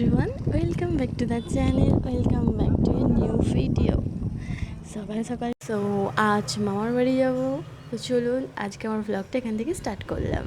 Everyone welcome back to the channel welcome back to new video সকাল সকাল so আজ মামার বাড়ি যাব। তো চলুন, আজকে আমার ব্লগটা এখান থেকে স্টার্ট করলাম।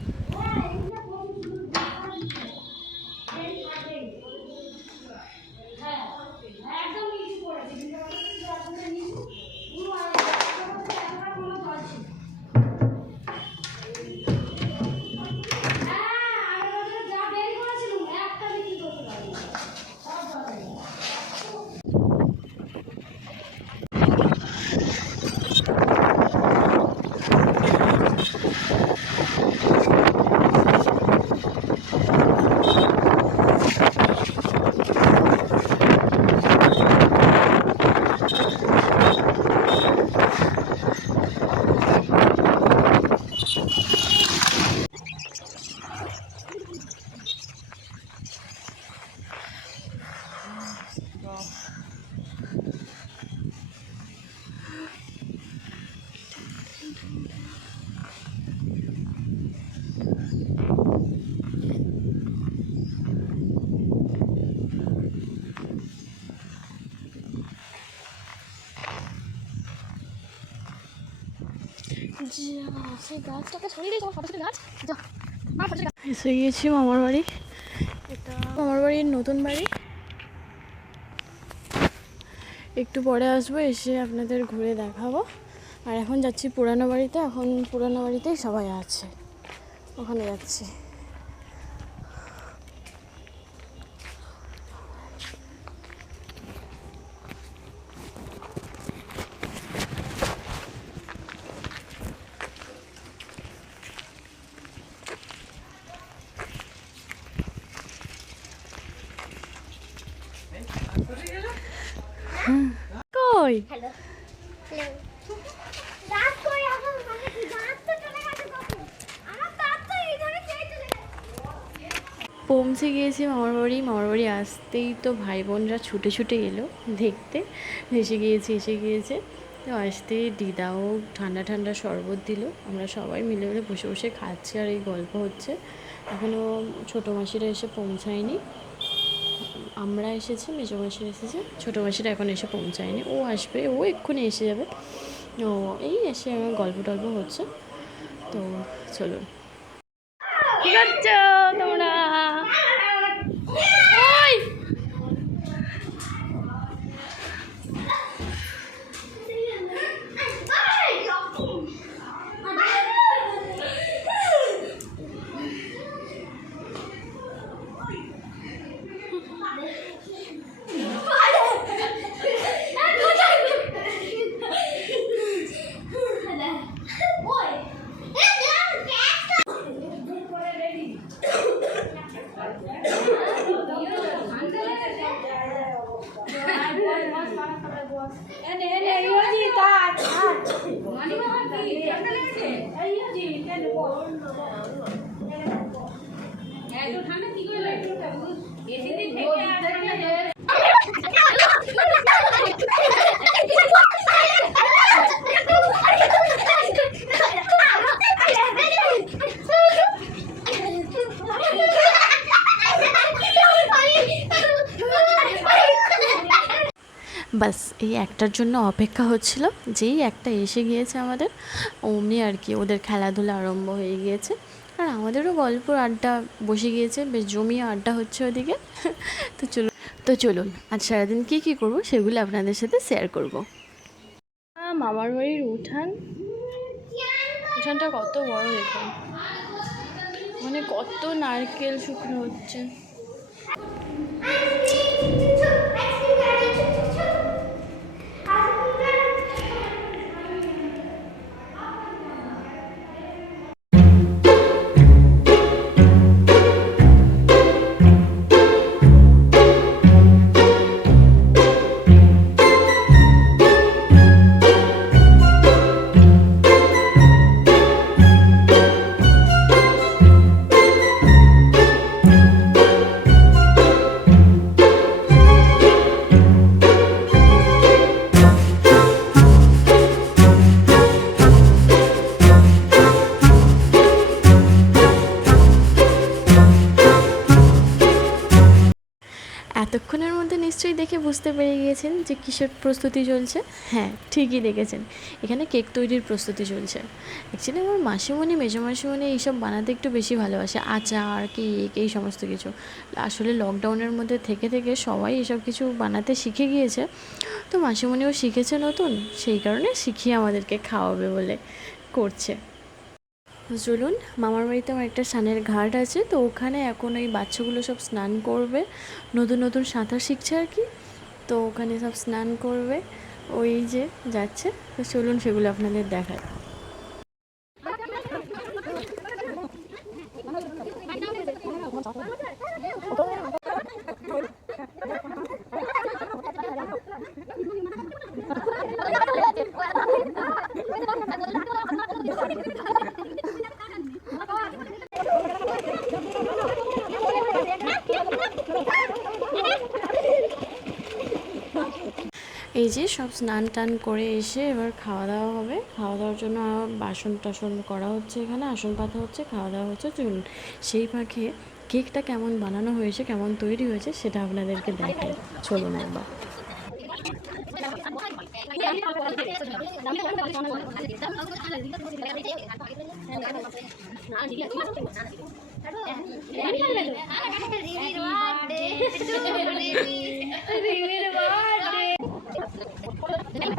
এসে গিয়েছি মামার বাড়ি। এটা মামার বাড়ির নতুন বাড়ি। একটু পরে আসব, এসে আপনাদের ঘুরে দেখাবো। আর এখন যাচ্ছি পুরানো বাড়িতে, এখন পুরানো বাড়িতেই সবাই আছে। ওখানে যাচ্ছি কই হ্যালো রাত করে এখন মানে কি রাত তো চলে গেছে কখন আমার দাঁত তো এই ধরে খেয়ে চলে গেছে পৌঁছে গিয়েছি মামার বাড়ি মামার বাড়ি আসতেই তো ভাই বোনরা ছুটে ছুটে এলো দেখতে। এসে গিয়েছে এসে গিয়েছে। তো আসতেই দিদাও ঠান্ডা ঠান্ডা শরবত দিল। আমরা সবাই মিলে মিলে বসে বসে খাচ্ছি আর এই গল্প হচ্ছে। এখনও ছোটো মাসিরা এসে পৌঁছায়নি। আমরা এসেছি, মেজো মাসির এসেছে, ছোটো মাসির এখন এসে পৌঁছায়নি। ও আসবে, ও এক্ষুনি এসে যাবে। ও এই এসে আমার গল্প টল্প হচ্ছে। তো চলুন। এই একটার জন্য অপেক্ষা হচ্ছিল, যেই একটা এসে গিয়েছে আমাদের। অমনি আর কি ওদের খেলাধুলা আরম্ভ হয়ে গিয়েছে। আর আমাদেরও গল্প আড্ডা বসে গিয়েছে, বেশ জমিয়ে আড্ডা হচ্ছে ওদিকে। তো চলুন তো চলুন, আজ সারাদিন কী কী করব সেগুলো আপনাদের সাথে শেয়ার করব। মামার বাড়ির উঠান। উঠানটা কত বড় দেখুন। মানে কত নারকেল শুকনো হচ্ছে। নিশ্চয়ই দেখে বুঝতে পেরে গিয়েছেন যে কিসের প্রস্তুতি চলছে। হ্যাঁ ঠিকই দেখেছেন। এখানে কেক তৈরির প্রস্তুতি চলছে। অ্যাকচুয়ালি আমার মাসিমণি মেজো মাসিমণি এইসব বানাতে একটু বেশি ভালোবাসে। আচার, কেক, এই সমস্ত কিছু। আসলে লকডাউনের মধ্যে থেকে থেকে সবাই এসব কিছু বানাতে শিখে গিয়েছে। তো মাসিমণিও শিখেছে নতুন, সেই কারণে শিখিয়ে আমাদেরকে খাওয়াবে বলে করছে। চলুন মামার বাড়িতে আমার একটা স্নানের ঘাট আছে, তো ওখানে এখন ওই বাচ্চাগুলো সব স্নান করবে। নতুন নতুন সাঁতার শিখছে আর কি, তো ওখানে সব স্নান করবে। ওই যে যাচ্ছে, তো চলুন সেগুলো আপনাদের দেখায় এই যে সব স্নান টান করে এসে এবার খাওয়া দাওয়া হবে। খাওয়া দাওয়ার জন্য বাসন টাসন করা হচ্ছে এখানে, আসন পাতা হচ্ছে, খাওয়া দাওয়া হচ্ছে। চলুন, সেই পাখে কেকটা কেমন বানানো হয়েছে, কেমন তৈরি হয়েছে সেটা আপনাদেরকে দেখাই। চলুন একবার।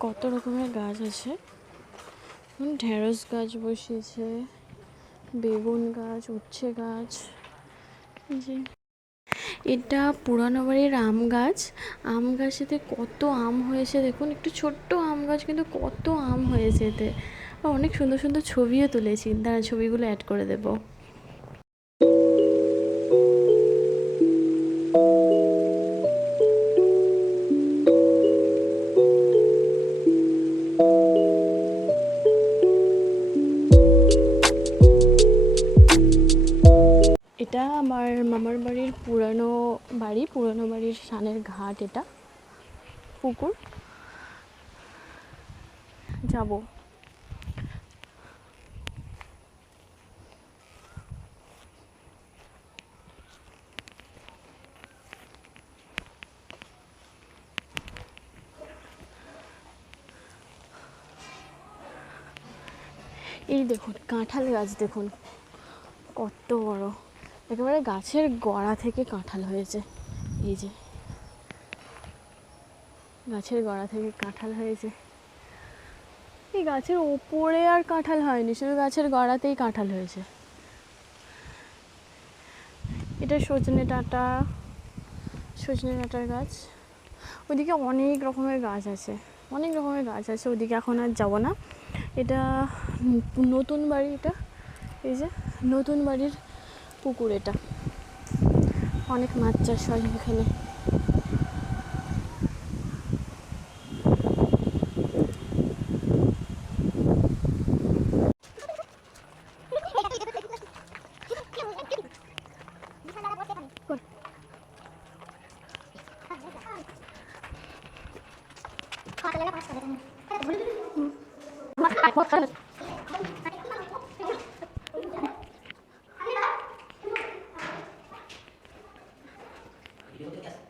কত রকমের গাছ আছে? ঢেঁড়স গাছ বসিয়েছে, বেগুন গাছ, উচ্ছে গাছ যে। এটা পুরানো বাড়ির আম গাছ। আম গাছেতে কত আম হয়েছে দেখুন, একটু ছোট্ট আম গাছ কিন্তু কত আম হয়েছে এতে। অনেক সুন্দর সুন্দর ছবিও তুলেছি। দাঁড়া, ছবিগুলো অ্যাড করে দেবো। বাড়ির ঘাট এটা। পুকুর। যাব। এই দেখুন, কাঁঠাল গাছ দেখুন। কত বড়। একেবারে গাছের গোড়া থেকে কাঁঠাল হয়েছে। এই যে। গাছের গোড়া থেকে কাঁঠাল হয়েছে। এই গাছের ওপরে আর কাঁঠাল হয়নি, শুধু গাছের গোড়াতেই কাঁঠাল হয়েছে। এটা সজনে ডাঁটা, সজনে ডাঁটার গাছ। ওদিকে অনেক রকমের গাছ আছে, অনেক রকমের গাছ আছে, ওদিকে এখন আর যাব না। এটা নতুন বাড়ি এটা, এই যে নতুন বাড়ির পুকুর এটা। অনেক মাছ চাষ হয় এখানে। 我看了。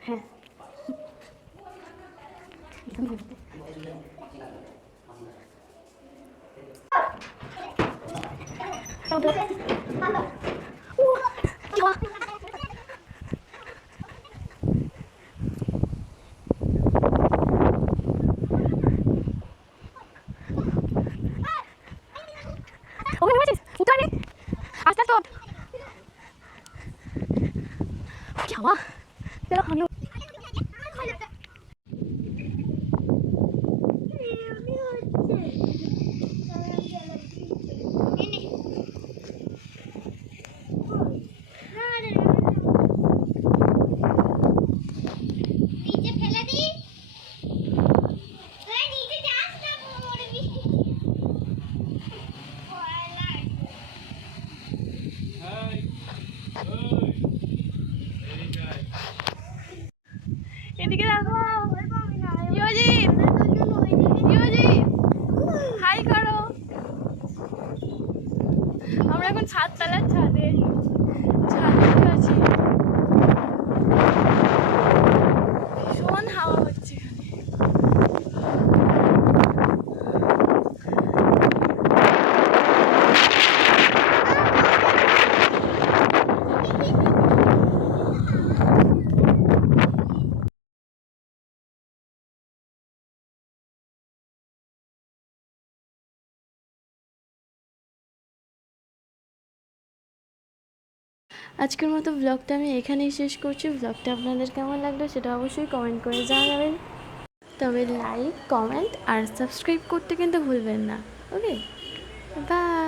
嗨。好的。哇，这个好牛！আজকের মতো ব্লগটা আমি এখানেই শেষ করছি। ব্লগটা আপনাদের কেমন লাগল সেটা অবশ্যই কমেন্ট করে জানাবেন। তবে লাইক কমেন্ট আর সাবস্ক্রাইব করতে কিন্তু ভুলবেন না। Okay bye